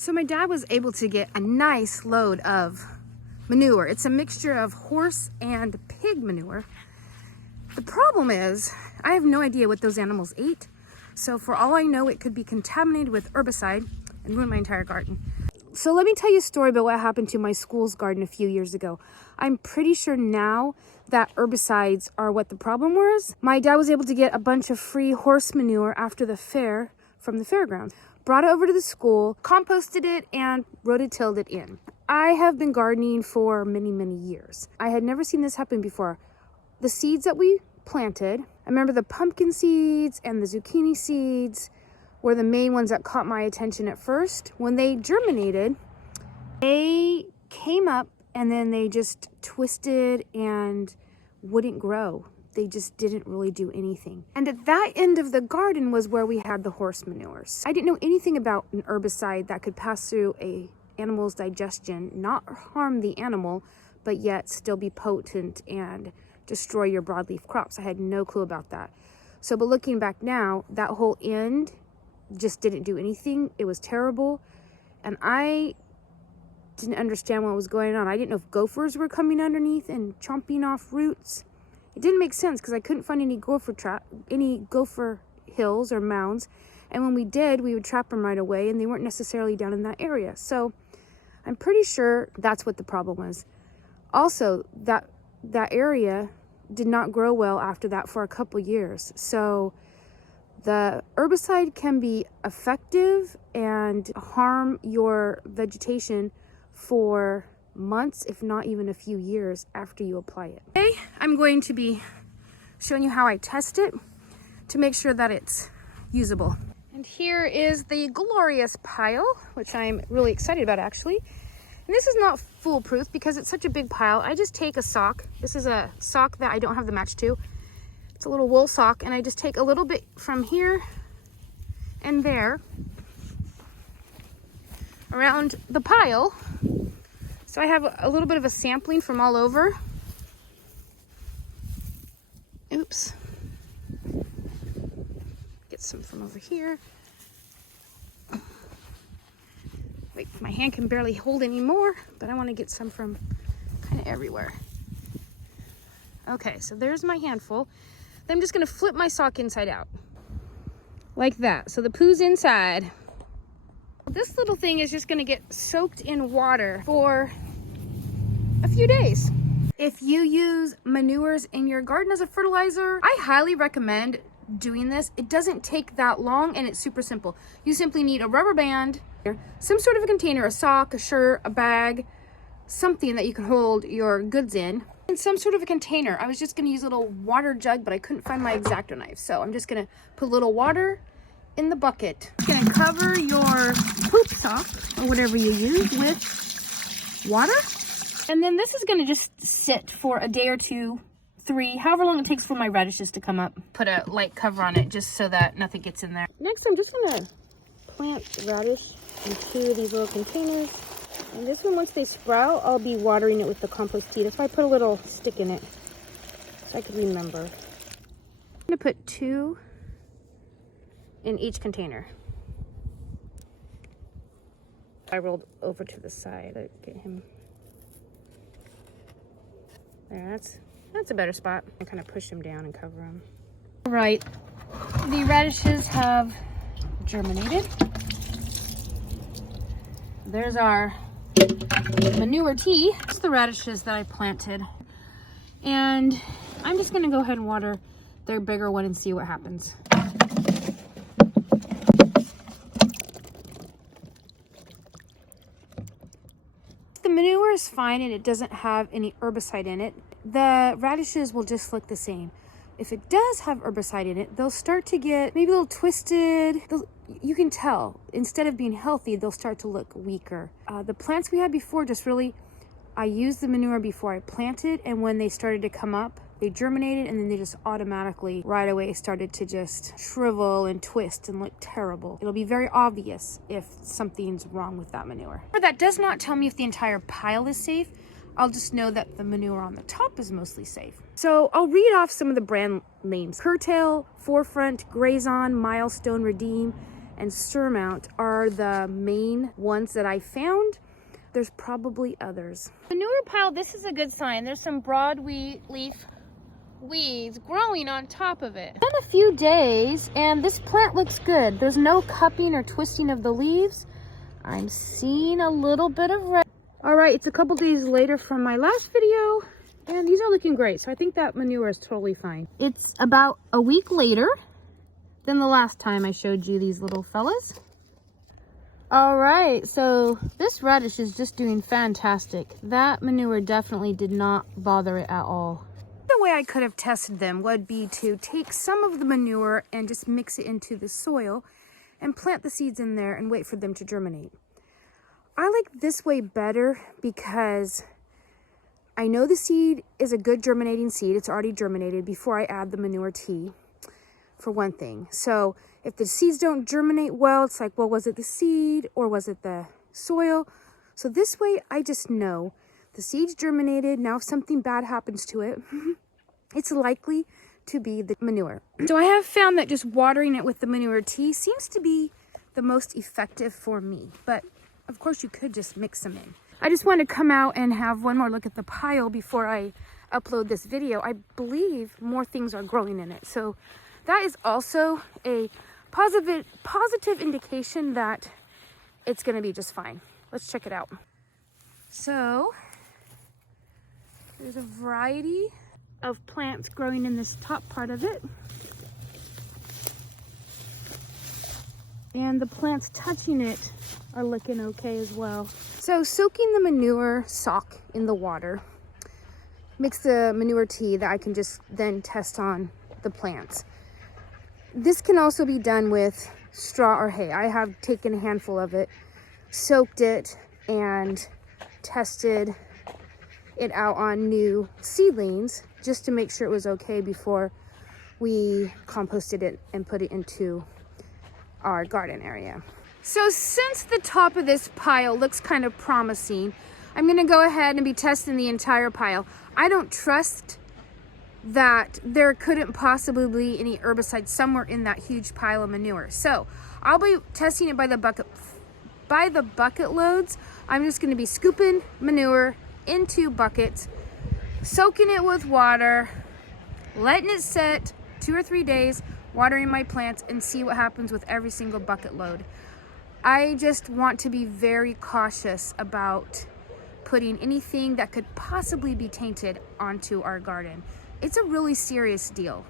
So my dad was able to get a nice load of manure. It's a mixture of horse and pig manure. The problem is, I have no idea what those animals ate. So for all I know, it could be contaminated with herbicide and ruin my entire garden. So let me tell you a story about what happened to my school's garden a few years ago. I'm pretty sure now that herbicides are what the problem was. My dad was able to get a bunch of free horse manure after the fair from the fairgrounds. Brought it over to the school, composted it, and rototilled it in. I have been gardening for many, many years. I had never seen this happen before. The seeds that we planted, I remember the pumpkin seeds and the zucchini seeds were the main ones that caught my attention at first. When they germinated, they came up and then they just twisted and wouldn't grow. They just didn't really do anything. And at that end of the garden was where we had the horse manures. I didn't know anything about an herbicide that could pass through a animal's digestion, not harm the animal, but yet still be potent and destroy your broadleaf crops. I had no clue about that. So, but looking back now, that whole end just didn't do anything. It was terrible. And I didn't understand what was going on. I didn't know if gophers were coming underneath and chomping off roots. It didn't make sense because I couldn't find any gopher hills or mounds. And when we did, we would trap them right away, and they weren't necessarily down in that area. So I'm pretty sure that's what the problem was. Also, that area did not grow well after that for a couple years. So the herbicide can be effective and harm your vegetation for months, if not even a few years after you apply it. Today, I'm going to be showing you how I test it to make sure that it's usable. And here is the glorious pile, which I'm really excited about actually. And this is not foolproof because it's such a big pile. I just take a sock. This is a sock that I don't have the match to. It's a little wool sock, and I just take a little bit from here and there around the pile. So I have a little bit of a sampling from all over. Oops. Get some from over here. Wait, my hand can barely hold any more, but I want to get some from kind of everywhere. Okay, so there's my handful. Then I'm just going to flip my sock inside out. Like that. So the poo's inside. This little thing is just going to get soaked in water for a few days. If you use manures in your garden as a fertilizer, I highly recommend doing this. It doesn't take that long and it's super simple. You simply need a rubber band, some sort of a container, a sock, a shirt, a bag, something that you can hold your goods in, and some sort of a container. I was just going to use a little water jug, but I couldn't find my X-Acto knife. So I'm just going to put a little water in the bucket. You're going to cover your poop sock or whatever you use with water. And then this is going to just sit for a day or two, 3, however long it takes for my radishes to come up. Put a light cover on it just so that nothing gets in there. Next, I'm just going to plant radish in 2 of these little containers. And this one, once they sprout, I'll be watering it with the compost tea. That's why I put a little stick in it, so I could remember. I'm going to put 2 in each container. I rolled over to the side. I get him. There, that's a better spot. I kind of push them down and cover them. All right, the radishes have germinated. There's our manure tea. It's the radishes that I planted. And I'm just gonna go ahead and water their bigger one and see what happens. The manure is fine and it doesn't have any herbicide in it. The radishes will just look the same. If it does have herbicide in it, they'll start to get maybe a little twisted. You can tell, instead of being healthy, they'll start to look weaker. The plants we had before just really, I used the manure before I planted, and when they started to come up, they germinated, and then they just automatically right away started to just shrivel and twist and look terrible. It'll be very obvious if something's wrong with that manure. But that does not tell me if the entire pile is safe. I'll just know that the manure on the top is mostly safe. So I'll read off some of the brand names. Curtail, Forefront, Grazon, Milestone, Redeem, and surmount are the main ones that I found. There's probably others. Manure pile, this is a good sign. There's some broadleaf weeds growing on top of it. It's been a few days and this plant looks good. There's no cupping or twisting of the leaves. I'm seeing a little bit of red. All right, it's a couple days later from my last video and these are looking great. So I think that manure is totally fine. It's about a week later than the last time I showed you these little fellas. All right, so this radish is just doing fantastic. That manure definitely did not bother it at all. The way I could have tested them would be to take some of the manure and just mix it into the soil and plant the seeds in there and wait for them to germinate. I like this way better because I know the seed is a good germinating seed. It's already germinated before I add the manure tea, for one thing. So if the seeds don't germinate well, it's like, well, was it the seed or was it the soil? So this way I just know the seeds germinated. Now if something bad happens to it, it's likely to be the manure. So I have found that just watering it with the manure tea seems to be the most effective for me. But of course you could just mix them in. I just wanted to come out and have one more look at the pile before I upload this video. I believe more things are growing in it. So that is also a positive indication that it's gonna be just fine. Let's check it out. So there's a variety of plants growing in this top part of it. And the plants touching it are looking okay as well. So soaking the manure sock in the water makes the manure tea that I can just then test on the plants. This can also be done with straw or hay. I have taken a handful of it, soaked it, and tested it out on new seedlings just to make sure it was okay before we composted it and put it into our garden area. So since the top of this pile looks kind of promising, I'm gonna go ahead and be testing the entire pile. I don't trust that there couldn't possibly be any herbicides somewhere in that huge pile of manure. So I'll be testing it by the bucket loads. I'm just gonna be scooping manure into buckets, soaking it with water, letting it set 2 or 3 days, watering my plants, and see what happens with every single bucket load. I just want to be very cautious about putting anything that could possibly be tainted onto our garden. It's a really serious deal.